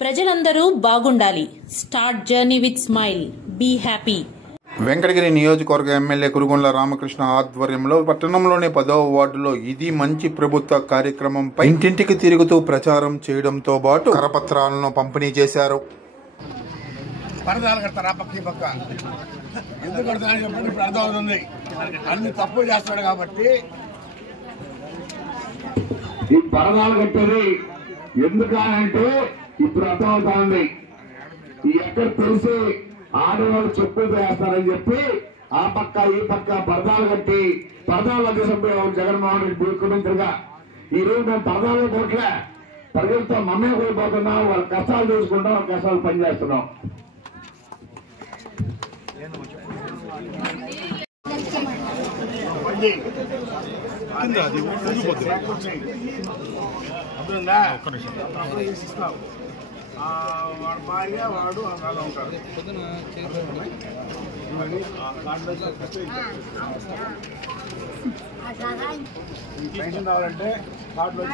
ప్రజలందరూ బాగుండాలి. Start journey with smile. Be happy. Venkatagiri నియోజకవర్గ ఎమ్మెల్యే కురుగుండ్ల రామకృష్ణ ఆధ్వర్యంలో పట్టణంలోని 10వ వార్డులో ఇది మంచి ప్రభుత్వ కార్యక్రమంపై ఇంటింటికి తిరుగుతూ ప్రచారం చేయడంతో పాటు కరపత్రాలను పంపిణీ చేశారు. పరదాలు కడతారు ఆ పక్క ఈ పక్క ఎందుకు కడతారని చెప్పండి. ఇప్పుడు అర్థమవుతుంది అన్ని తప్పులు చేస్తాడు కాబట్టి ఈ పరదాలు కట్టేది ఎందుకంటే ఇప్పుడు అర్థమవుతా ఉంది. ఎక్కడ తెలిసి ఆడవాళ్ళు చెప్పులు వేస్తారని చెప్పి ఆ పక్క ఈ పక్క పరదాలు కట్టి పరదాలు అధ్యక్షుడు జగన్మోహన్ రెడ్డి ముఖ్యమంత్రిగా ఈ రోజు మేము పరదాలు కోట్లే ప్రజలతో మమ్మే కోల్పోతున్నాం. వాళ్ళ కష్టాలు చూసుకుంటాం, వాళ్ళ కష్టాలు పనిచేస్తున్నాం. వాడు భార్య వాడు అలా ఉంటారు. పెన్షన్ కావాలంటే కార్డులో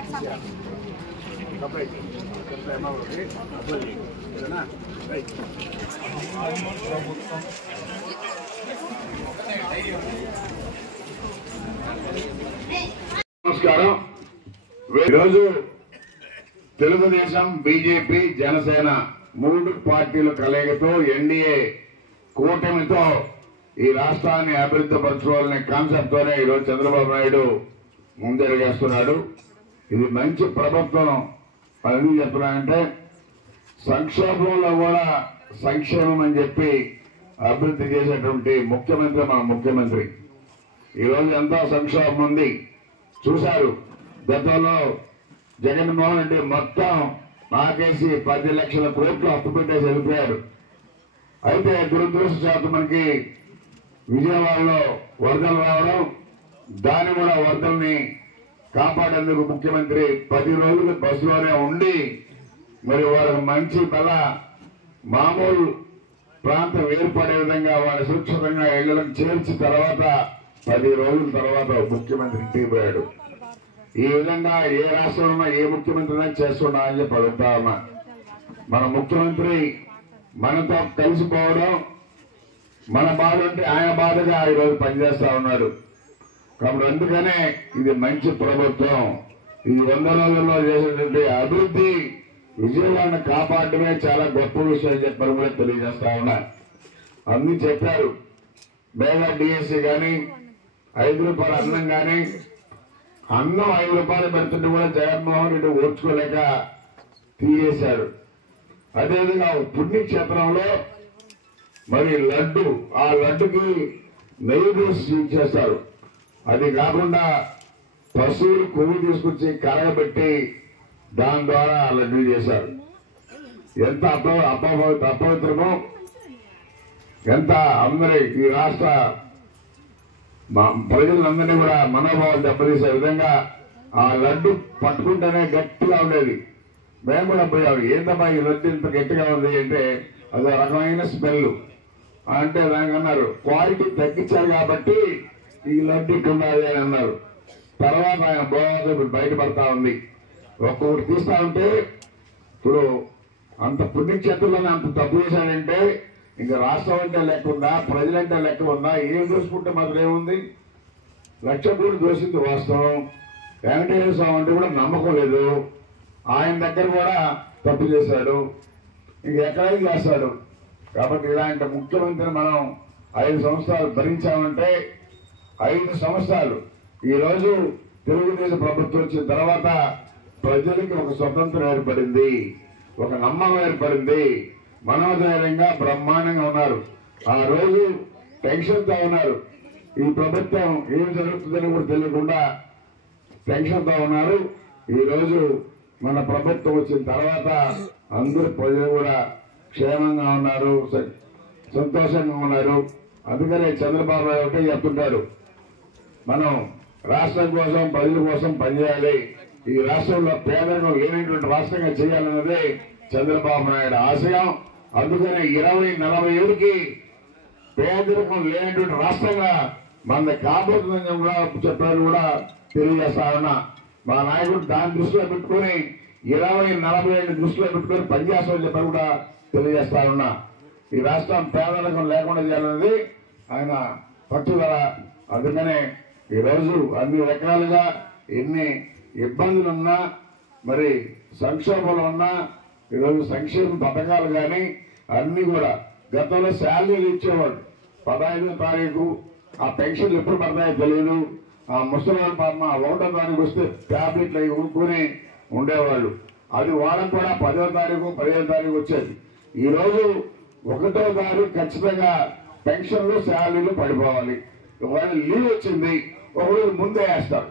నమస్కారం. ఈరోజు తెలుగుదేశం, బీజేపీ, జనసేన 3 పార్టీల కలయికతో ఎన్డీఏ కూటమితో ఈ రాష్ట్రాన్ని అభివృద్ధి పరచుకోవాలనే కాన్సెప్ట్ తోనే ఈరోజు చంద్రబాబు నాయుడు ముందడుగేస్తున్నాడు. ఇది మంచి ప్రభుత్వం. ఎందుకు చెప్తున్నానంటే సంక్షోభంలో కూడా సంక్షేమం అని చెప్పి అభివృద్ధి చేసేటువంటి ముఖ్యమంత్రి మన ముఖ్యమంత్రి. ఈరోజు ఎంతో సంక్షోభం ఉంది. చూశారు గతంలో జగన్మోహన్ రెడ్డి మొత్తం నాకేసి 10 లక్షల కోట్లు అప్పు పెట్టేసి వెళ్ళిపోయారు. అయితే దురదృష్టశాతం మనకి విజయవాడలో వరదలు రావడం, దాన్ని కూడా వరదల్ని కాపాడేందుకు ముఖ్యమంత్రి 10 రోజులు బస్సులోనే ఉండి మరి వారికి మంచి బల మామూలు ప్రాంతం ఏర్పడే విధంగా వారి సురక్షితంగా ఇళ్లకు చేర్చి తర్వాత 10 రోజుల తర్వాత ముఖ్యమంత్రి ఇంటికి పోయాడు. ఈ విధంగా ఏ రాష్ట్రంలో ఏ ముఖ్యమంత్రి చేస్తున్నా అని చెప్పి అడుగుతా ఉన్నా. మన ముఖ్యమంత్రి మనతో కలిసిపోవడం, మన బాధ అంటే ఆయన బాధగా ఈరోజు పనిచేస్తా ఉన్నాడు. కాబట్టి అందుకనే ఇది మంచి ప్రభుత్వం. ఈ 100 రోజుల్లో చేసేటువంటి అభివృద్ధి విజయవాడను కాపాడటమే చాలా గొప్ప విషయం అని చెప్పి కూడా తెలియజేస్తా ఉన్నా. అన్ని చెప్పారు. మేఘా డిఎస్సీ కానీ, 5 రూపాయల అన్నం కానీ, అన్నం 5 రూపాయలు పెడుతుంటే కూడా జగన్మోహన్ రెడ్డి ఓర్చుకోలేక తీయేశాడు. అదేవిధంగా పుణ్యక్షేత్రంలో మరి లడ్డు, ఆ లడ్డుకి నెయ్యి తీసి చేస్తారు. అది కాకుండా పశువులు కొవ్వు తీసుకొచ్చి కరగబెట్టి దాని ద్వారా లడ్డు చేశారు. ఎంత అపవిత్రమో, ఎంత అందరి ఈ రాష్ట్ర ప్రజలందరినీ కూడా మనోభావాలు దెబ్బతీసే విధంగా ఆ లడ్డు పట్టుకుంటేనే గట్టిగా ఉండేది. మేము కూడా పోయాము, ఏంటమ్మా ఈ లడ్డు ఇంత గట్టిగా ఉంది అంటే అది రకమైన స్మెల్ అంటే దానికి అన్నారు క్వాలిటీ తగ్గించారు కాబట్టి ఈ లడ్డు ఇట్టున్నది అని అన్నారు. తర్వాత ఆయన బాగా ఇప్పుడు బయటపడతా ఉంది. ఒక్కొక్కటి తీస్తా ఉంటే ఇప్పుడు అంత పుణ్యక్షేత్రంలోనే అంత తప్పు చేశాడంటే ఇంకా రాష్ట్రం అంటే లెక్క ఉందా, ప్రజలంటే లెక్క ఉందా? ఏం దోసుకుంటే మాత్రం ఏముంది? 1,00,000 కోట్లు దోసింది వాస్తవం. వెంకటేశ్వర స్వామి అంటే కూడా నమ్మకం లేదు. ఆయన దగ్గర కూడా తప్పు చేశాడు, ఇంకెక్కడైనా చేస్తాడు. కాబట్టి ఇలాంటి ముఖ్యమంత్రిని మనం 5 సంవత్సరాలు భరించామంటే 5 సంవత్సరాలు ఈరోజు తెలుగుదేశం ప్రభుత్వం వచ్చిన తర్వాత ప్రజలకి ఒక స్వతంత్రం ఏర్పడింది, ఒక నమ్మకం ఏర్పడింది. మనోధైర్యంగా బ్రహ్మాండంగా ఉన్నారు. ఆ రోజు టెన్షన్తో ఉన్నారు. ఈ ప్రభుత్వం ఏం జరుగుతుందని కూడా తెలియకుండా టెన్షన్తో ఉన్నారు. ఈ రోజు మన ప్రభుత్వం వచ్చిన తర్వాత అందరు ప్రజలు కూడా క్షేమంగా ఉన్నారు, సంతోషంగా ఉన్నారు. అందుకనే చంద్రబాబు నాయుడు ఒకటే చెప్తుంటాడు, మనం రాష్ట్రం కోసం ప్రజల కోసం పనిచేయాలి, ఈ రాష్ట్రంలో పేదరికం లేనటువంటి రాష్ట్రంగా చేయాలన్నదే చంద్రబాబు నాయుడు ఆశయం. అందుకనే 20-40 ఏళ్ళకి పేదరికం లేనటువంటి రాష్ట్రంగా మన కాబోతుందని కూడా చెప్పారు కూడా తెలియజేస్తా ఉన్నా. మా నాయకుడు దాని దృష్టిలో పెట్టుకుని 20-40 దృష్టిలో పెట్టుకొని పనిచేస్తామని చెప్పని కూడా తెలియజేస్తా ఉన్నా. ఈ రాష్ట్రం పేదరికం లేకుండా చేయాలనేది ఆయన పట్టుదల. అందుకనే ఈరోజు అన్ని రకాలుగా ఎన్ని ఇబ్బందులున్నా మరి సంక్షోభంలో ఉన్నా ఈరోజు సంక్షేమ పథకాలు కానీ అన్ని కూడా గతంలో శాలరీలు ఇచ్చేవాడు 15వ తారీఖు, ఆ పెన్షన్లు ఎప్పుడు పడతాయో తెలియదు. ఆ ముసలి పాప 1వ తారీఖు వస్తే ట్యాబ్లెట్లు అవి కొనుక్కొని ఉండేవాళ్ళు. అది వారం కూడా 10వ తారీఖు 15వ తారీఖు వచ్చేది. ఈరోజు 1వ తారీఖు ఖచ్చితంగా పెన్షన్లు శాలరీలు పడిపోవాలి. ఒకవేళ లీవ్ వచ్చింది ఒకరోజు ముందే వేస్తారు.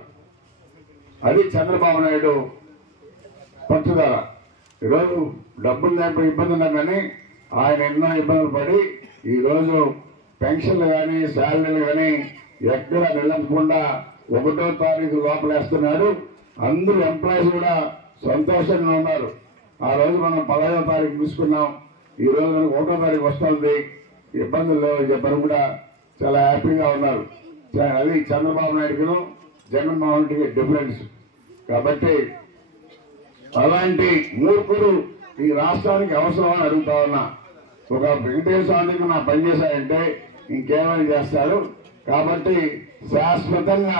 అది చంద్రబాబు నాయుడు పట్టుదల. ఈరోజు డబ్బులు లేకపోతే ఇబ్బంది ఉన్నా కానీ ఆయన ఎన్నో ఇబ్బందులు పడి ఈరోజు పెన్షన్లు కానీ శాలరీలు కానీ ఎక్కడ నిలపకుండా 1వ తారీఖు లోపల వేస్తున్నాడు. అందరూ ఎంప్లాయీస్ కూడా సంతోషంగా ఉన్నారు. ఆ రోజు మనం 15వ తారీఖు తీసుకున్నాం, ఈ రోజు మనకు 1వ తారీఖు వస్తుంది, ఇబ్బందులు చెప్పని కూడా చాలా హ్యాపీగా ఉన్నారు. అది చంద్రబాబు నాయుడుకును జగన్మోహన్ రెడ్డికి డిఫరెన్స్. కాబట్టి అలాంటి మూర్ఖుడు ఈ రాష్ట్రానికి అవసరమని అడుగుతా ఉన్నా. ఒక వెంకటేశ్వర స్వామికి నా పనిచేశాడంటే ఇంకేమైనా చేస్తారు. కాబట్టి శాశ్వతంగా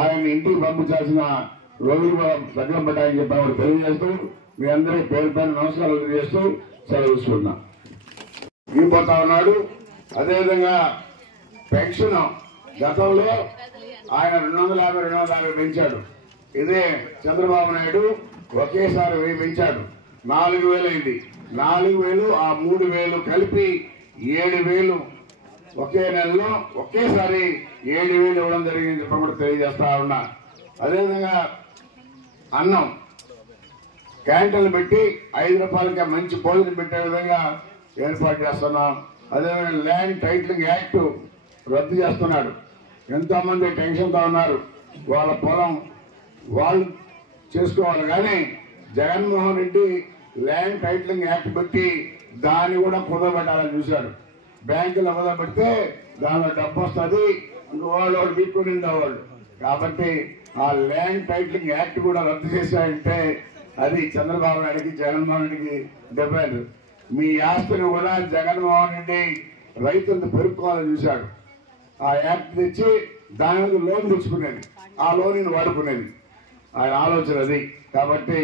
ఆయన ఇంటికి పంపించాల్సిన రోజులు దగ్గర పడ్డాయని చెప్పి తెలియజేస్తూ మీ అందరికీ పేరు పేరు నమస్కారాలు తెలియజేస్తూ సెలవు తీసుకున్నా. ఇగిపోతా ఉన్నాడు. అదేవిధంగా పెన్షన్ గతంలో ఆయన 250 పెంచాడు. ఇదే చంద్రబాబు నాయుడు ఒకేసారి 1000 పెంచాడు. 4000 అయింది. 4000 ఆ 3000 కలిపి 7000 ఒకే నెలలో ఒకేసారి 7000 ఇవ్వడం జరిగింది చెప్పి కూడా తెలియజేస్తా ఉన్నా. అదేవిధంగా అన్నం క్యాంటీన్లు పెట్టి 5 రూపాయలకి మంచి భోజనం పెట్టే విధంగా ఏర్పాటు చేస్తున్నాం. అదేవిధంగా ల్యాండ్ టైటిలింగ్ యాక్ట్ రద్దు చేస్తున్నాడు. ఎంతో మంది టెన్షన్తో ఉన్నారు. వాళ్ళ పొలం వాళ్ళు చేసుకోవాలి. కానీ Jaganmohan Reddy land titling act పెట్టి దాన్ని కూడా కుదరబెట్టాలని చూశాడు. బ్యాంకులో కుదరబెడితే దానిలో డబ్బు వస్తుంది, వాళ్ళు వీక్కుని ఉండేవాళ్ళు. కాబట్టి ఆ ల్యాండ్ టైటిలింగ్ యాక్ట్ కూడా రద్దు చేశాడంటే అది చంద్రబాబు నాయుడికి జగన్మోహన్ రెడ్డికి డిఫరెంట్. మీ ఆస్తిని కూడా జగన్మోహన్ రెడ్డి రైతులను పెరుక్కోవాలని చూశాడు. ఆ యాక్ట్ తెచ్చి దాని మీద లోన్ తెచ్చుకునేది, ఆ లోన్ వాడుకునేది ఆయన ఆలోచన అది. కాబట్టి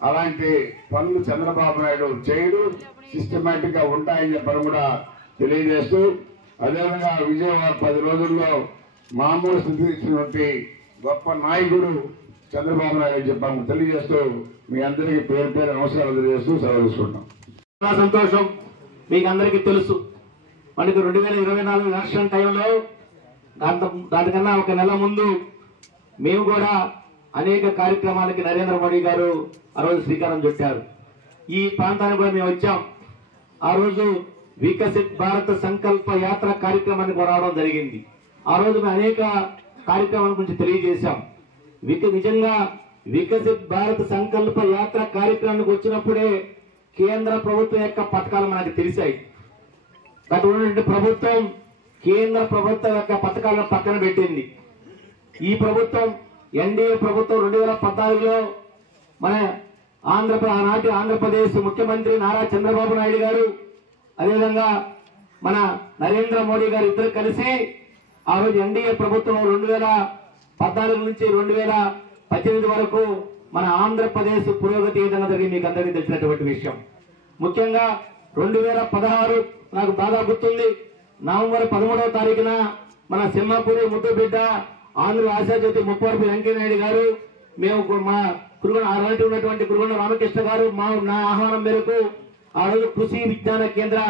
అలాంటి పనులు చంద్రబాబు నాయుడు చేయడు, సిస్టమేటిక్ గా ఉంటాయని చెప్పని కూడా తెలియజేస్తూ, అదేవిధంగా విజయవాడ 10 రోజుల్లో మామూలు స్థితి ఇచ్చినటువంటి గొప్ప నాయకుడు చంద్రబాబు నాయుడు చెప్పాము తెలియజేస్తూ మీ అందరికీ పేరు పేరు నమస్కారాలు తెలియజేస్తూ సెలవు తీసుకుంటాం. చాలా సంతోషం. మీకు అందరికీ తెలుసు మనకి 2024 ఎలక్షన్ టైంలో దానికన్నా ఒక నెల ముందు మేము కూడా అనేక కార్యక్రమాలకి నరేంద్ర మోడీ గారు ఆ రోజు శ్రీకారం చుట్టారు. ఈ ప్రాంతానికి కూడా మేము వచ్చాం. ఆ రోజు వికసిత్ భారత సంకల్ప యాత్ర కార్యక్రమానికి రావడం జరిగింది. ఆ రోజు మేము అనేక కార్యక్రమాల గురించి తెలియజేశాం. నిజంగా వికసిత్ భారత సంకల్ప యాత్ర కార్యక్రమానికి వచ్చినప్పుడే కేంద్ర ప్రభుత్వం యొక్క పథకాలు మనకు తెలిసాయి. గత ఉన్నటువంటి ప్రభుత్వం కేంద్ర ప్రభుత్వం యొక్క పథకాలను పక్కన పెట్టింది. ఈ ప్రభుత్వం ఎన్డీఏ ప్రభుత్వం 2014లో మన ఆనాటి ఆంధ్రప్రదేశ్ ముఖ్యమంత్రి నారా చంద్రబాబు నాయుడు గారు అదేవిధంగా మన నరేంద్ర మోడీ గారు ఇద్దరు కలిసి ఆ రోజు ఎన్డీఏ ప్రభుత్వం 2014 నుంచి 2018 వరకు మన ఆంధ్రప్రదేశ్ పురోగతి ఏ విధంగా జరిగింది మీకు అందరికీ తెలిసినటువంటి విషయం. ముఖ్యంగా 2016 నాకు బాగా గుర్తుంది. నవంబర్ 13వ తారీఖున మన సింహపూరి ముద్దుబిడ్డ ఆంధ్ర ఆశాజ్యోతి ముప్పవరపు వెంకయ్యనాయుడు గారు మేము మా కురుగొండ అలాంటి ఉన్నటువంటి కురుగొండ రామకృష్ణ గారు నా ఆహ్వానం మేరకు ఆ రోజు కృషి విజ్ఞాన కేంద్ర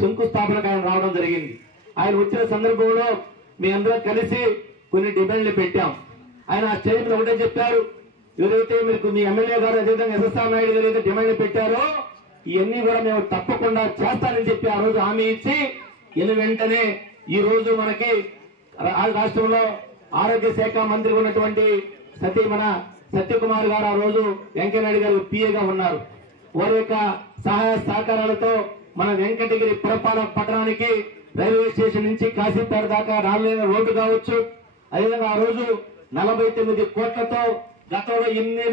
శంకుస్థాపనకు ఆయన రావడం జరిగింది. ఆయన వచ్చిన సందర్భంలో మీ అందరం కలిసి కొన్ని డిమాండ్లు పెట్టాం. ఆయన ఆ స్టేజ్ ఒకటే చెప్పారు, ఎవరైతే మీకు మీ ఎమ్మెల్యే గారు అదేవిధంగా ఎస్ఎస్ఆర్ నాయుడు గారు ఏదైతే డిమాండ్లు పెట్టారో ఇవన్నీ కూడా మేము తప్పకుండా చేస్తానని చెప్పి ఆ రోజు హామీ ఇచ్చి వెంటనే ఈ రోజు మనకి రాష్ట్రంలో ఆరోగ్య శాఖ మంత్రి ఉన్నటువంటి మన సత్యకుమార్ గారు ఆ రోజు వెంకయ్యనాయుడు గారు పిఏగా ఉన్నారు. వారి యొక్క సహాయ సహకారాలతో మన వెంకటగిరి పురపాలక పట్టణానికి రైల్వే స్టేషన్ నుంచి కాశీపేట దాకా 4 రోడ్డు కావచ్చు. అదేవిధంగా ఆ రోజు 49 కోట్లతో గతంలో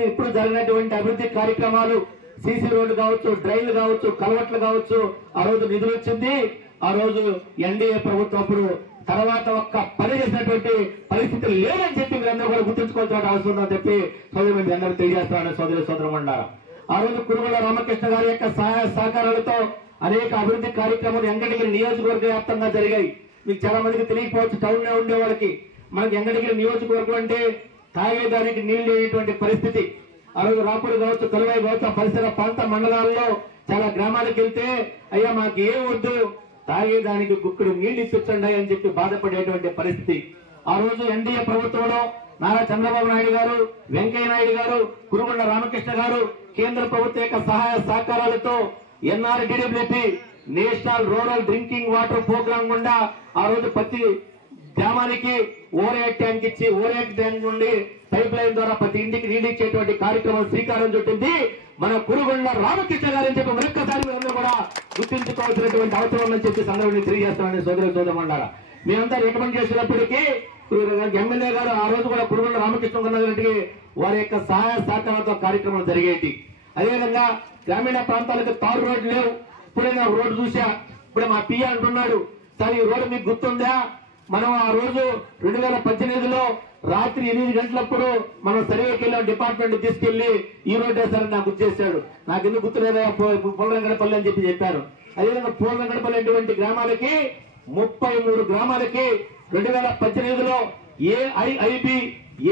ఇప్పుడు జరిగినటువంటి అభివృద్ధి కార్యక్రమాలు సీసీ రోడ్డు కావచ్చు, డ్రైన్లు కావచ్చు, కలవట్లు కావచ్చు, ఆ రోజు నిధులు వచ్చింది. ఆ రోజు ఎన్డీఏ ప్రభుత్వం అప్పుడు తర్వాత ఒక్క పని చేసినటువంటి పరిస్థితి లేదని చెప్పి మీరందరూ కూడా గుర్తుంచుకోవాల్సిన అవసరం ఉందని చెప్పి సోదరు మీ అందరూ తెలియజేస్తామని సోదరమంటారు. ఆ రోజు కురుగొండ్ల రామకృష్ణ గారి యొక్క సహాయ సహకారాలతో అనేక అభివృద్ధి కార్యక్రమాలు వెంకటగిరి నియోజకవర్గ వ్యాప్తంగా జరిగాయి. మీకు చాలా మందికి తెలియకపోవచ్చు, టౌన్ లో ఉండే వాళ్ళకి. మనకి వెంకటగిరి నియోజకవర్గం అంటే తాగేదానికి నీళ్లు లేనటువంటి పరిస్థితి. ఆ రోజు రాపూర్ కావచ్చు, కలువాయి కావచ్చు, పరిసర ప్రాంత మండలాల్లో చాలా గ్రామాలకు వెళ్తే అయ్యా మాకు ఏం వద్దు, తాగేదానికి గుక్కడు నీళ్లు ఇప్పించండి అని చెప్పి బాధపడేటువంటి పరిస్థితి. ఆ రోజు ఎన్డీఏ ప్రభుత్వంలో నారా చంద్రబాబు నాయుడు గారు, వెంకయ్య నాయుడు గారు, కురుగొండ్ల రామకృష్ణ గారు కేంద్ర ప్రభుత్వ యొక్క సహాయ సహకారాలతో NRDWP national rural drinking water program గుండా ఆ రోజు ప్రతి గ్రామానికి ఓవర్హెడ్ ట్యాంక్ ఇచ్చి ఓవర్హెడ్ ట్యాంక్ నుండి పైప్ లైన్ ద్వారా ప్రతి ఇంటికి నీళ్ళు ఇచ్చేటువంటి కార్యక్రమం శ్రీకారం చుట్టింది మన కురుగొండ్ల రామకృష్ణ గారని చెప్పి మరొక్కసారి మీరందరూ కూడా గుర్తించుకోవాల్సినటువంటి అవసరం ఉందని చెప్పి సందర్భంగా తెలియజేస్తామని సోదరమంటారా. మీరంతా రికమెండ్ చేసినప్పటికీ ఎమ్మెల్యే గారు ఆ రోజు కూడా కురుగొండ్ల రామకృష్ణ గారికి వారి యొక్క సహాయ సహకారంతో కార్యక్రమాలు జరిగేటి. అదేవిధంగా గ్రామీణ ప్రాంతాలకు తారు రోడ్లు లేవు. ఇప్పుడే నేను రోడ్డు చూసా, ఇప్పుడే మా పియ్య అంటున్నాడు, సార్ ఈ రోడ్డు మీకు గుర్తుందా, మనం ఆ రోజు 2018లో రాత్రి 8 గంటలప్పుడు మనం సర్వేకి వెళ్ళాం, డిపార్ట్మెంట్ తీసుకెళ్లి ఈ రోడ్డు వేస్తారని నాకు గుర్తు చేశాడు. నాకు ఎందుకు గుర్తులేదా పూలరంగడపల్లి అని చెప్పారు. అదేవిధంగా పూలరంగడపల్లి అటువంటి గ్రామాలకి 33 గ్రామాలకి 2018లో AIIB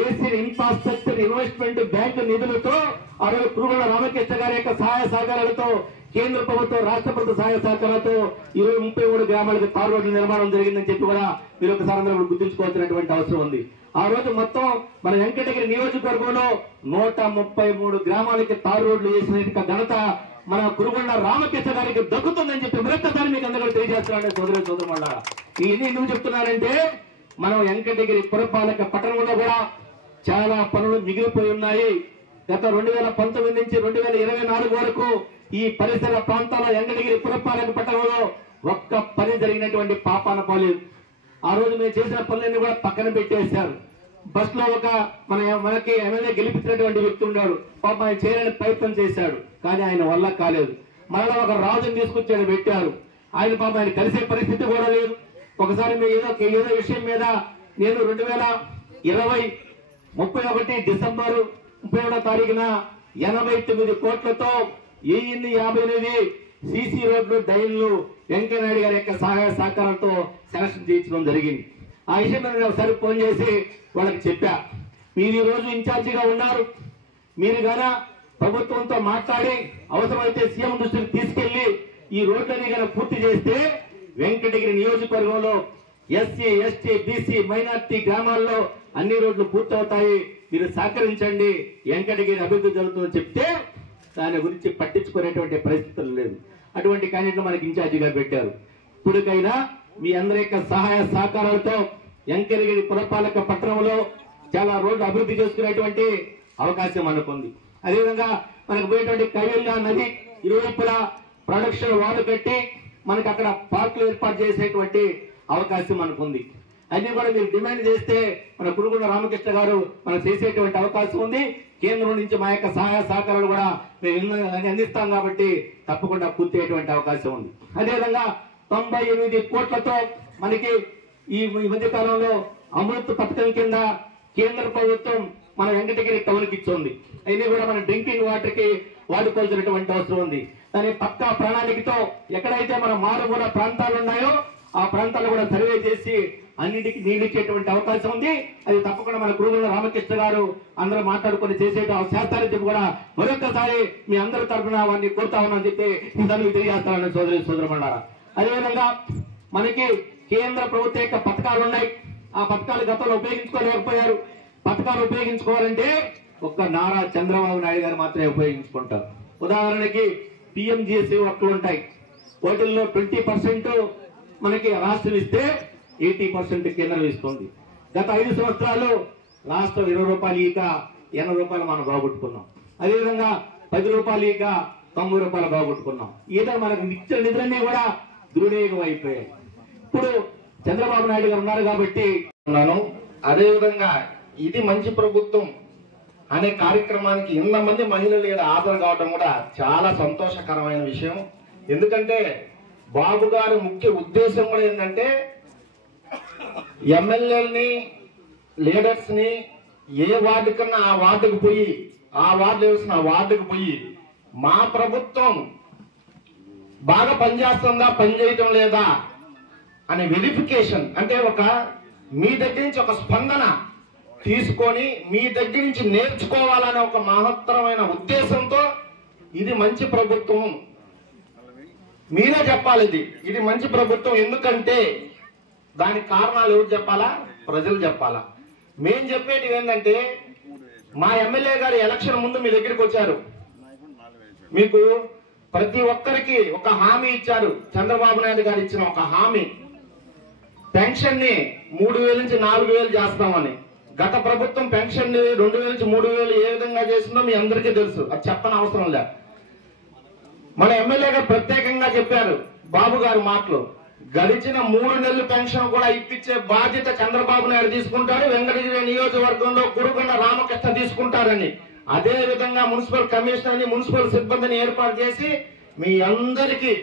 Asian infrastructure investment bank నిధులతో ఆ రోజు కురుగొండ్ల రామకృష్ణ గారి యొక్క సహాయ సహకారాలతో కేంద్ర ప్రభుత్వం, రాష్ట్ర ప్రభుత్వ సహాయ సహకారాలతో 33 గ్రామాలకు తారు రోడ్ల నిర్మాణం జరిగిందని చెప్పి కూడా మీరు ఒకసారి అందరూ గుర్తుంచుకోవాల్సినటువంటి అవసరం ఉంది. ఆ రోజు మొత్తం మన వెంకటగిరి నియోజకవర్గంలో 133 గ్రామాలకి తారు రోడ్లు వేసిన ఘనత మన కురుగొండ్ల రామకృష్ణ గారికి దక్కుతుందని చెప్పి మరొకసారి మీకు అందరూ తెలియజేస్తున్నారంటే సోదరులారా. ఇది ఎందుకు చెప్తున్నారంటే మనం వెంకటగిరి పురపాలక పట్టణంలో కూడా చాలా పనులు మిగిలిపోయి ఉన్నాయి. గత 2019 నుంచి 2024 వరకు ఈ పరిసర ప్రాంతాల వెంకటగిరి పురపాలక పట్టణంలో ఒక్క పని జరిగినటువంటి పాపాన పోలేదు. ఆ రోజు మేము చేసిన పనులన్నీ కూడా పక్కన పెట్టేశారు. బస్ లో మనకి ఎమ్మెల్యే గెలిపించినటువంటి వ్యక్తి ఉన్నాడు, పాప ఆయన చేయాలని ప్రయత్నం చేశాడు, కానీ ఆయన వల్ల కాలేదు. మరలా ఒక రాజుని తీసుకొచ్చి పెట్టారు, ఆయన పాప ఆయన కలిసే పరిస్థితి కూడా లేదు. ఒకసారి ఏదో విషయం మీద నేను 2020 31 డిసెంబర్ 31వ తారీఖున 89 కోట్లతో 1058 సీసీ రోడ్లు, డ్రైన్లు వెంకయ్యనాయుడు గారి యొక్క సహాయ సహకారంతో సెలక్షన్ చేయించడం జరిగింది. ఆ విషయం నేను ఒకసారి ఫోన్ చేసి వాళ్ళకి చెప్పా, మీరు ఈ రోజు ఇన్ఛార్జిగా ఉన్నారు, మీరు గాన ప్రభుత్వంతో మాట్లాడి అవసరమైతే సీఎం దృష్టికి తీసుకెళ్లి ఈ రోడ్లని గాన పూర్తి చేస్తే వెంకటగిరి నియోజకవర్గంలో ఎస్సీ, ఎస్టీ, బీసీ, మైనార్టీ గ్రామాల్లో అన్ని రోడ్లు పూర్తవుతాయి, మీరు సహకరించండి, వెంకటగిరి అభివృద్ధి జరుగుతుందని చెప్తే దాని గురించి పట్టించుకునేటువంటి పరిస్థితులు లేదు. అటువంటి క్యాండిడేట్లు మనకి ఇన్ఛార్జిగా పెట్టారు. ఇప్పటికైనా మీ అందరి యొక్క సహాయ సహకారాలతో వెంకటగిరి పురపాలక పట్టణంలో చాలా రోడ్లు అభివృద్ధి చేసుకునేటువంటి అవకాశం మనకుంది. అదేవిధంగా మనకు పోయేటువంటి కైవల్య నది ఇరువైపులా ప్రొడక్షన్ వాల్ కట్టి మనకు అక్కడ పార్కులు ఏర్పాటు చేసేటువంటి అవకాశం మనకుంది. అన్ని కూడా మీరు డిమాండ్ చేస్తే మన కురుగొండ్ల రామకృష్ణ గారు మనకు చేసేటువంటి అవకాశం ఉంది. కేంద్రం నుంచి మా యొక్క సహాయ సహకారాలు కూడా మేము అందిస్తాం కాబట్టి తప్పకుండా పూర్తయ్యేటువంటి అవకాశం ఉంది. అదేవిధంగా 98 కోట్లతో మనకి ఈ మధ్య కాలంలో అమృత్ పథకం కింద కేంద్ర ప్రభుత్వం మన వెంకటగిరి టౌన్కి ఇచ్చింది. అయినా కూడా మన డ్రింకింగ్ వాటర్ కి వాడుకోవాల్సినటువంటి అవసరం ఉంది. దాని పక్కా ప్రణాళికతో ఎక్కడైతే మన మారుమూల ప్రాంతాలు ఉన్నాయో ఆ ప్రాంతాలు కూడా సర్వే చేసి అన్నింటికి నీళ్లు ఇచ్చేటువంటి అవకాశం ఉంది. అది తప్పకుండా మన కురుగొండ్ల రామకృష్ణ గారు అందరూ మాట్లాడుకుని చేస్తారని చెప్పి కూడా మరొకసారి మీ అందరి తరఫున వారిని కోరుతా ఉన్నామని చెప్పి దానికి తెలియజేస్తానని సోదరులారా. అదేవిధంగా మనకి కేంద్ర ప్రభుత్వ యొక్క పథకాలు ఉన్నాయి. ఆ పథకాలు గతంలో ఉపయోగించుకోలేకపోయారు. పథకాలు ఉపయోగించుకోవాలంటే ఒక్క నారా చంద్రబాబు నాయుడు గారు మాత్రమే ఉపయోగించుకుంటారు. ఉదాహరణకి పిఎంజిఎస్సీ వర్క్లు ఉంటాయి, వాటిల్లో 20% మనకి రాష్ట్రం ఇస్తే 80% కేంద్రం ఇస్తుంది. గత 5 సంవత్సరాలు రాష్ట్రం 20 రూపాయలు ఇక 80 రూపాయలు మనం బాగొట్టుకున్నాం. అదేవిధంగా 10 రూపాయలు ఇక 90 రూపాయలు బాగొట్టుకున్నాం. ఈత మనకు ఇచ్చిన నిధులన్నీ కూడా దుర్వినియోగం అయిపోయాయి. ఇప్పుడు చంద్రబాబు నాయుడు గారు ఉన్నారు కాబట్టి ఉన్నాను. అదేవిధంగా ఇది మంచి ప్రభుత్వం అనే కార్యక్రమానికి ఇంతమంది మహిళలు ఇక్కడ హాజరు కావడం కూడా చాలా సంతోషకరమైన విషయం. ఎందుకంటే బాబు గారి ముఖ్య ఉద్దేశం కూడా ఏంటంటే ఎమ్మెల్యేలని లీడర్స్ ని ఏ వార్డు కన్నా ఆ వార్డుకు పోయి, ఆ వార్డు వేసిన ఆ వార్డుకు పోయి మా ప్రభుత్వం బాగా పనిచేస్తుందా పనిచేయటం లేదా అనే వెరిఫికేషన్, అంటే ఒక మీ దగ్గర నుంచి ఒక స్పందన తీసుకొని మీ దగ్గర నుంచి నేర్చుకోవాలనే ఒక మహత్తరమైన ఉద్దేశంతో ఇది మంచి ప్రభుత్వం, మీరే చెప్పాలి ఇది మంచి ప్రభుత్వం. ఎందుకంటే దానికి కారణాలు ఎవరు చెప్పాలా? ప్రజలు చెప్పాలా. మేం చెప్పేది ఏంటంటే మా ఎమ్మెల్యే గారు ఎలక్షన్ ముందు మీ దగ్గరికి వచ్చారు, మీకు ప్రతి ఒక్కరికి ఒక హామీ ఇచ్చారు. చంద్రబాబు నాయుడు గారు ఇచ్చిన ఒక హామీ, పెన్షన్ ని 3,000 నుంచి 4,000 చేస్తామని. గత ప్రభుత్వం పెన్షన్ ని 2,000 నుంచి 3,000 ఏ విధంగా చేసిందో మీ అందరికీ తెలుసు, అది చెప్పని అవసరం లేదు. మన ఎమ్మెల్యే గారు ప్రత్యేకంగా చెప్పారు బాబు గారు మాటలు, గడిచిన 3 నెలల పెన్షన్ కూడా ఇప్పించే బాధ్యత చంద్రబాబు నాయుడు తీసుకుంటారు, వెంకటగిరి నియోజకవర్గంలో కురుగొండ రామకృష్ణ తీసుకుంటారని. అదే విధంగా మున్సిపల్ కమిషనర్ ని, మున్సిపల్ సిబ్బందిని ఏర్పాటు చేసి మీ అందరికీ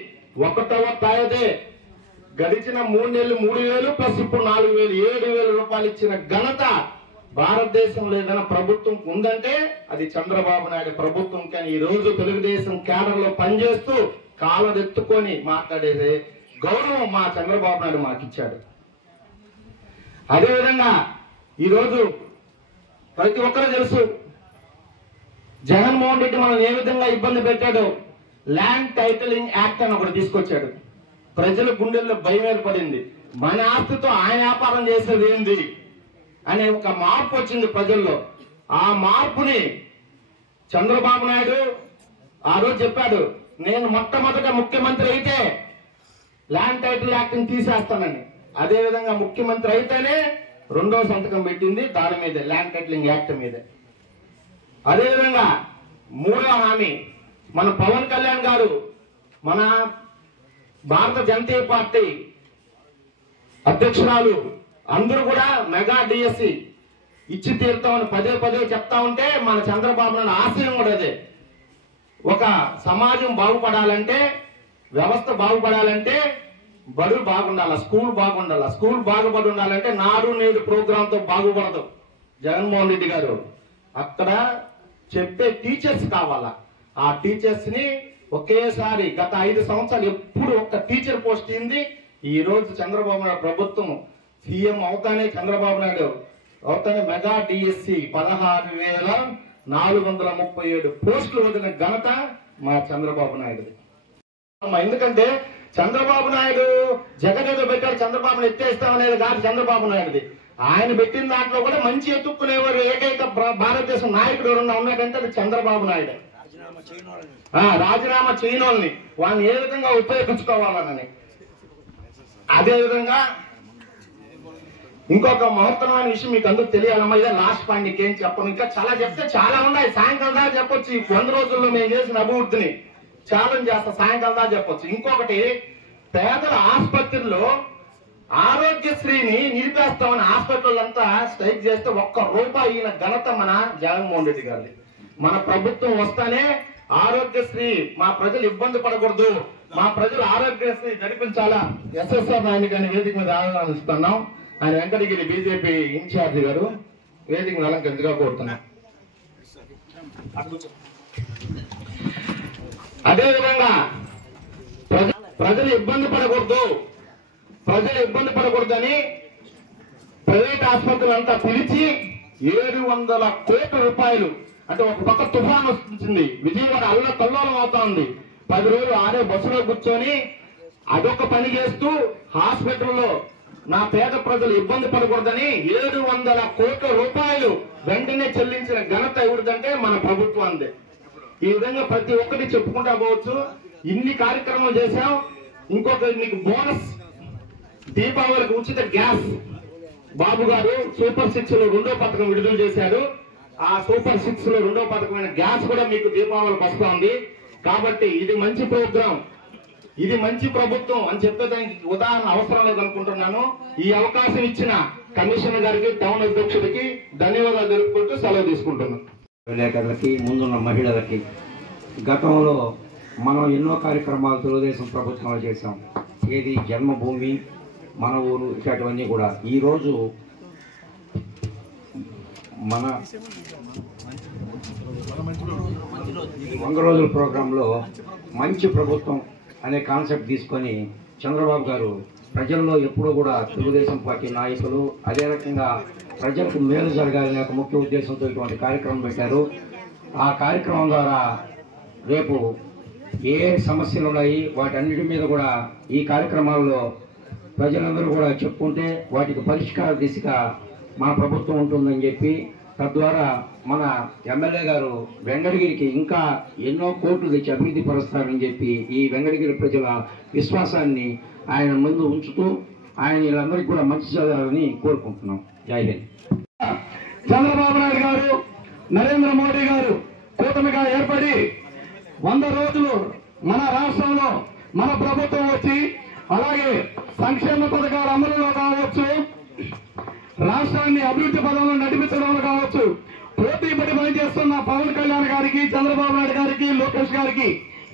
1వ తారీఖే గడిచిన 3 నెలలు 3,000 ప్లస్ ఇప్పుడు 4,000 7,000 రూపాయలు ఇచ్చిన ఘనత భారతదేశంలో ఏదైనా ప్రభుత్వం ఉందంటే అది చంద్రబాబు నాయుడు ప్రభుత్వం. కానీ ఈ రోజు తెలుగుదేశం క్యాడర్ లో పనిచేస్తూ కాలరెత్తుకొని మాట్లాడేది గౌరవం మా చంద్రబాబు నాయుడు మాకు ఇచ్చాడు. అదేవిధంగా ఈరోజు ప్రతి ఒక్కరూ తెలుసు జగన్మోహన్ రెడ్డి మనం ఏ విధంగా ఇబ్బంది పెట్టాడో. ల్యాండ్ టైటిలింగ్ యాక్ట్ అని ఒకటి తీసుకొచ్చాడు, ప్రజల గుండెల్లో భయం ఏర్పడింది. మన ఆస్తితో ఆయన వ్యాపారం చేసేది ఏంది అనే ఒక మార్పు వచ్చింది ప్రజల్లో. ఆ మార్పుని చంద్రబాబు నాయుడు ఆ రోజు చెప్పాడు, నేను మొట్టమొదట ముఖ్యమంత్రి అయితే ల్యాండ్ టైటిల్ యాక్ట్ ని తీసేస్తానని. అదే విధంగా ముఖ్యమంత్రి అయితేనే 2వ సంతకం పెట్టింది దాని మీద, ల్యాండ్ టైటిలింగ్ యాక్ట్ మీద. అదేవిధంగా 3వ హామీ మన పవన్ కళ్యాణ్ గారు, మన భారత జనతా పార్టీ అధ్యక్షురాలు అందరూ కూడా మెగా డిఎస్సి ఇచ్చి తీరుతామని పదే చెప్తా ఉంటే మన చంద్రబాబు నాయుడు ఆశయం కూడా అదే. ఒక సమాజం బాగుపడాలంటే, వ్యవస్థ బాగుపడాలంటే బడులు బాగుండాల, స్కూల్ బాగుండాల. స్కూల్ బాగుపడి ఉండాలంటే నాడు నేడు ప్రోగ్రామ్ తో బాగుపడదు. జగన్మోహన్ రెడ్డి గారు అక్కడ చెప్పే టీచర్స్ కావాలా, ఆ టీచర్స్ ని ఒకేసారి గత 5 సంవత్సరాలు ఎప్పుడు ఒక్క టీచర్ పోస్ట్ అయింది. ఈ రోజు చంద్రబాబు నాయుడు ప్రభుత్వం సీఎం అవుతానే, చంద్రబాబు నాయుడు అవుతానే మెగా డిఎస్సి 16,437 పోస్టులు వదిలిన ఘనత మా చంద్రబాబు నాయుడుది. ఎందుకంటే చంద్రబాబు నాయుడు జగన్ ఏదో పెట్టాడు, చంద్రబాబును ఎత్తేస్తామనేది కాదు చంద్రబాబు నాయుడుది. ఆయన పెట్టిన దాంట్లో కూడా మంచి ఎత్తుక్కునేవారు ఏకైక భారతదేశం నాయకుడు ఎవరన్నా ఉన్నాడంటే అది చంద్రబాబు నాయుడు. రాజీనామా చేయనోళ్ళని వాళ్ళని ఏ విధంగా ఉపయోగించుకోవాలని. అదే విధంగా ఇంకొక మహత్తరమైన విషయం మీకు అందరూ తెలియాలమ్మా, ఇదే లాస్ట్ పాయింట్. నీకేం చెప్పను, ఇంకా చాలా చెప్తే చాలా ఉన్నాయి. సాయంకాలం దాకా చెప్పొచ్చు. 100 రోజుల్లో మేము చేసిన అభివృద్ధిని ఛాలెంజ్ చేస్తా, సాయంకాలం దాకా చెప్పొచ్చు. ఇంకొకటి, పేదల ఆసుపత్రిలో ఆరోగ్యశ్రీని నిలిపేస్తామని హాస్పిటల్ అంతా స్ట్రైక్ చేస్తే ₹1 ఈయన ఘనత మన జగన్మోహన్ రెడ్డి గారిది. మన ప్రభుత్వం వస్తానే ఆరోగ్యశ్రీ, మా ప్రజలు ఇబ్బంది పడకూడదు, మా ప్రజలు ఆరోగ్యశ్రీ జరిపించాలా. ఎస్ఎస్ఆర్ నాయుడు గారిని వేదిక మీద ఆహ్వానిస్తున్నాం. ఆయన వెంకటగిరి బీజేపీ ఇన్ఛార్జి గారు వేదిక మీద అలంకరించగా కోరుతున్నాం. అదేవిధంగా ప్రజలు ఇబ్బంది పడకూడదని ప్రైవేట్ ఆసుపత్రులంతా పిలిచి 700 కోట్ల రూపాయలు, అంటే ఒక పక్క తుఫాన్ వస్తుంది, విజయవాడ అల్లకల్లోలం అవుతా ఉంది. 10 రోజులు ఆడే బస్సులో కూర్చొని అదొక పని చేస్తూ హాస్పిటల్లో నా పేద ప్రజలు ఇబ్బంది పడకూడదని 700 కోట్ల రూపాయలు వెంటనే చెల్లించిన ఘనత ఎవరిదంటే మన ప్రభుత్వాన్ని. ఈ విధంగా ప్రతి ఒక్కటి చెప్పుకుంటా పోవచ్చు. ఇన్ని కార్యక్రమాలు చేశాం. ఇంకొక మీకు బోనస్, దీపావళికి ఉచిత గ్యాస్ బాబు గారు సూపర్ 6 లో 2వ పథకం విడుదల చేశారు. ఆ సూపర్ 6 లో 2వ పథకమైన గ్యాస్ కూడా మీకు దీపావళికి వస్తా ఉంది. కాబట్టి ఇది మంచి ప్రోగ్రాం, ఇది మంచి ప్రభుత్వం అని చెప్పేదానికి ఉదాహరణ అవసరం లేదనుకుంటున్నాను. ఈ అవకాశం ఇచ్చిన కమిషనర్ గారికి, టౌన్ అధ్యక్షుడికి ధన్యవాదాలు తెలుపుకుంటూ సెలవు తీసుకుంటున్నాను. విలేకరులకి, ముందున్న మహిళలకి, గతంలో మనం ఎన్నో కార్యక్రమాలు తెలుగుదేశం ప్రభుత్వంలో చేశాం. ఏది జన్మభూమి, మన ఊరు, ఇట్లాంటివన్నీ కూడా. ఈరోజు మన 100 రోజుల ప్రోగ్రాంలో మంచి ప్రభుత్వం అనే కాన్సెప్ట్ తీసుకొని చంద్రబాబు గారు ప్రజల్లో ఎప్పుడూ కూడా తెలుగుదేశం పార్టీ నాయకులు అదే రకంగా ప్రజలకు మేలు జరగాలనే ఒక ముఖ్య ఉద్దేశంతో ఇటువంటి కార్యక్రమం పెట్టారు. ఆ కార్యక్రమం ద్వారా రేపు ఏ సమస్యలు ఉన్నాయి వాటన్నిటి మీద కూడా ఈ కార్యక్రమాల్లో ప్రజలందరూ కూడా చెప్పుకుంటే వాటికి పరిష్కార దిశగా మన ప్రభుత్వం ఉంటుందని చెప్పి, తద్వారా మన ఎమ్మెల్యే గారు వెంకటగిరికి ఇంకా ఎన్నో కోట్లు తెచ్చి అభివృద్ధి పరుస్తారని చెప్పి ఈ వెంకటగిరి ప్రజల విశ్వాసాన్ని ఆయన ముందు ఉంచుతూ ఆయన వీళ్ళందరికీ కూడా మంచి జరగాలని కోరుకుంటున్నాం. జై హింద్. చంద్రబాబు నాయుడు గారు, నరేంద్ర మోడీ గారు కూటమిగా ఏర్పడి 100 రోజులు మన రాష్ట్రంలో మన ప్రభుత్వం వచ్చి, అలాగే సంక్షేమ పథకాల అమలులో కావచ్చు, రాష్ట్రాన్ని అభివృద్ధి పదంలో నడిపించడంలో కావచ్చు, పోటీ పడి పనిచేస్తున్న పవన్ కళ్యాణ్ గారికి, చంద్రబాబు నాయుడు గారికి, లోకేష్ గారికి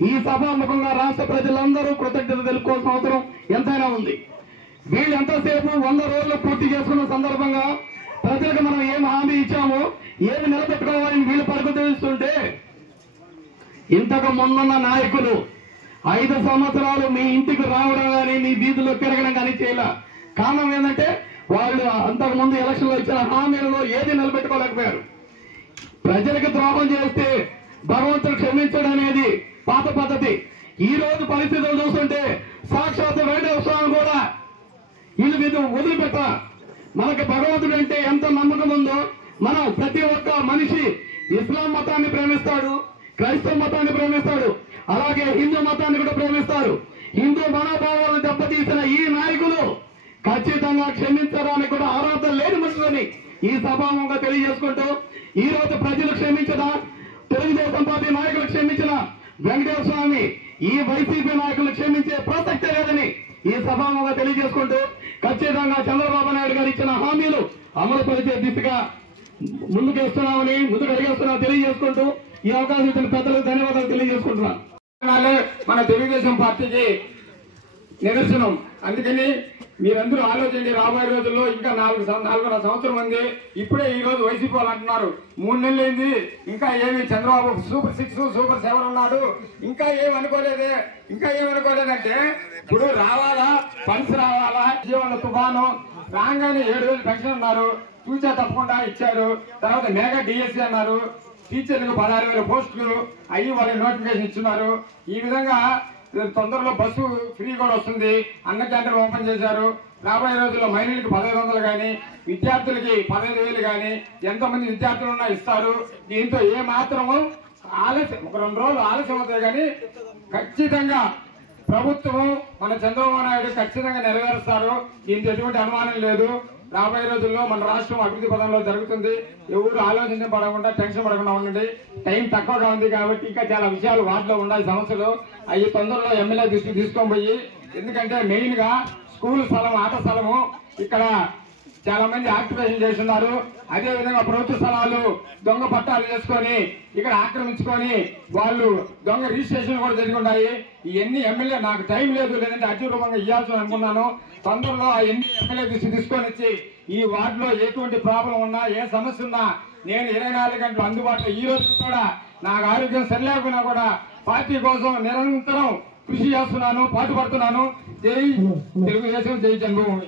ఈ సభాముఖంగా రాష్ట్ర ప్రజలందరూ కృతజ్ఞత తెలుపుకోవాల్సిన అవసరం ఎంతైనా ఉంది. వీళ్ళు ఎంతసేపు 100 రోజులు పూర్తి చేసుకున్న సందర్భంగా ప్రజలకు మనం ఏం హామీ ఇచ్చామో, ఏమి నిలబెట్టుకోవాలని వీళ్ళు పరుగు తెలుస్తుంటే, ఇంతకు ముందున్న నాయకులు 5 సంవత్సరాలు మీ ఇంటికి రావడం కానీ, మీ వీధిలో తిరగడం కానీ చేయాల. కారణం ఏంటంటే వాళ్ళు అంతకు ముందు ఎలక్షన్లో ఇచ్చిన హామీలలో ఏది నిలబెట్టుకోలేకపోయారు. ప్రజలకు ద్రోహం చేస్తే భగవంతుడు క్షమించడం అనేది పాత పద్ధతి. ఈ రోజు పరిస్థితులు చూస్తుంటే సాక్షాత్ వెంకటేశ్వర స్వామి కూడా వీళ్ళు మీద వదిలిపెట్ట. మనకు భగవంతుడు అంటే ఎంత నమ్మకం ఉందో, మనం ప్రతి ఒక్క మనిషి ఇస్లాం మతాన్ని ప్రేమిస్తాడు, క్రైస్తవ మతాన్ని ప్రేమిస్తాడు, అలాగే హిందూ మతాన్ని కూడా ప్రేమిస్తారు. హిందూ మనోభావాలను దెబ్బతీసిన ఈ నాయకులు ఖచ్చితంగా క్షమించడానికి కూడా అర్హత లేని మనుషులని ఈ సభాముఖంగా తెలియజేసుకుంటూ, ఈ రోజు ప్రజలు క్షమించిన, తెలుగుదేశం పార్టీ నాయకులు క్షమించిన వెంకటేశ్వర స్వామి ఈ వైసీపీ నాయకులు క్షమించే ప్రసక్తే లేదని ఈ సభాముఖంగా తెలియజేసుకుంటూ, ఖచ్చితంగా చంద్రబాబు నాయుడు గారు ఇచ్చిన హామీలు అమలు పరిచే దిశగా ముందుకు అడిగేస్తున్నా తెలియజేసుకుంటూ, ఈ అవకాశం ఇచ్చిన పెద్దలకు ధన్యవాదాలు తెలియజేసుకుంటున్నాను. మన తెలుగుదేశం పార్టీకి నిదర్శనం. అందుకని మీరందరూ ఆలోచించి, రాబోయే రోజుల్లో ఇంకా 4.5 సంవత్సరం ఉంది. ఇప్పుడే ఈ రోజు వైసీపీ వాళ్ళు అంటున్నారు 3 నెలలు అయింది, ఇంకా ఏమి చంద్రబాబు సూపర్ 6 సూపర్ 7 ఉన్నాడు, ఇంకా ఏమనుకోలేదంటే, ఇప్పుడు రావాలా ఫండ్స్ రావాలా, జీవన తుఫాను రాగానే 7,000 పెన్షన్ అన్నారు, చూసా తప్పకుండా ఇచ్చారు. తర్వాత మెగా డిఎస్సీ అన్నారు, టీచర్లకు 16,000 పోస్టులు అయ్యి వాళ్ళకి నోటిఫికేషన్ ఇస్తున్నారు. ఈ విధంగా తొందరలో బస్సు ఫ్రీ కూడా వస్తుంది, అన్న క్యాంటీన్ ఓపెన్ చేశారు. రాబోయే రోజుల్లో మహిళలకు 1,500 కానీ, విద్యార్థులకి 15,000 కానీ, ఎంతమంది విద్యార్థులు ఉన్నా ఇస్తారు. దీంతో ఏ మాత్రము ఆలస్యం, 1-2 రోజులు ఆలస్యం అవుతాయి కానీ ఖచ్చితంగా ప్రభుత్వం మన చంద్రబాబు నాయుడు ఖచ్చితంగా నెరవేరుస్తారు. దీంతో ఎటువంటి అనుమానం లేదు. రాబోయే రోజుల్లో మన రాష్ట్రం అభివృద్ధి పదంలో జరుగుతుంది. ఎవరు ఆలోచించబడకుండా, టెన్షన్ పడకుండా ఉండండి. టైం తక్కువగా ఉంది కాబట్టి ఇంకా చాలా విషయాలు వాటిలో ఉండాలి, సమస్యలు అవి తొందరలో ఎమ్మెల్యే దృష్టికి తీసుకొని పోయి, ఎందుకంటే మెయిన్ గా స్కూల్ స్థలం, ఆట స్థలము ఇక్కడ చాలా మంది ఆక్యుపేషన్ చేస్తున్నారు. అదే విధంగా ప్రభుత్వ స్థలాలు దొంగ పట్టాలు చేసుకొని ఇక్కడ ఆక్రమించుకొని వాళ్ళు దొంగ రిజిస్ట్రేషన్ కూడా జరిగి ఉన్నాయి. ఇవన్నీ ఎమ్మెల్యే, నాకు టైం లేదు, లేదంటే అర్జీ రూపంగా ఇవ్వాల్సి అనుకున్నాను. తొందరలో ఆ ఎమ్మెల్యే దృష్టి తీసుకొని వచ్చి ఈ వార్డులో ఎటువంటి ప్రాబ్లం ఉన్నా, ఏ సమస్య ఉన్నా నేను 24 గంటలు అందుబాటులో. ఈ రోజు కూడా నాకు ఆరోగ్యం సరిలేకున్నా కూడా పార్టీ కోసం నిరంతరం కృషి చేస్తున్నాను, పాటుపడుతున్నాను. జై తెలుగుదేశం, జై జన్మభూమి.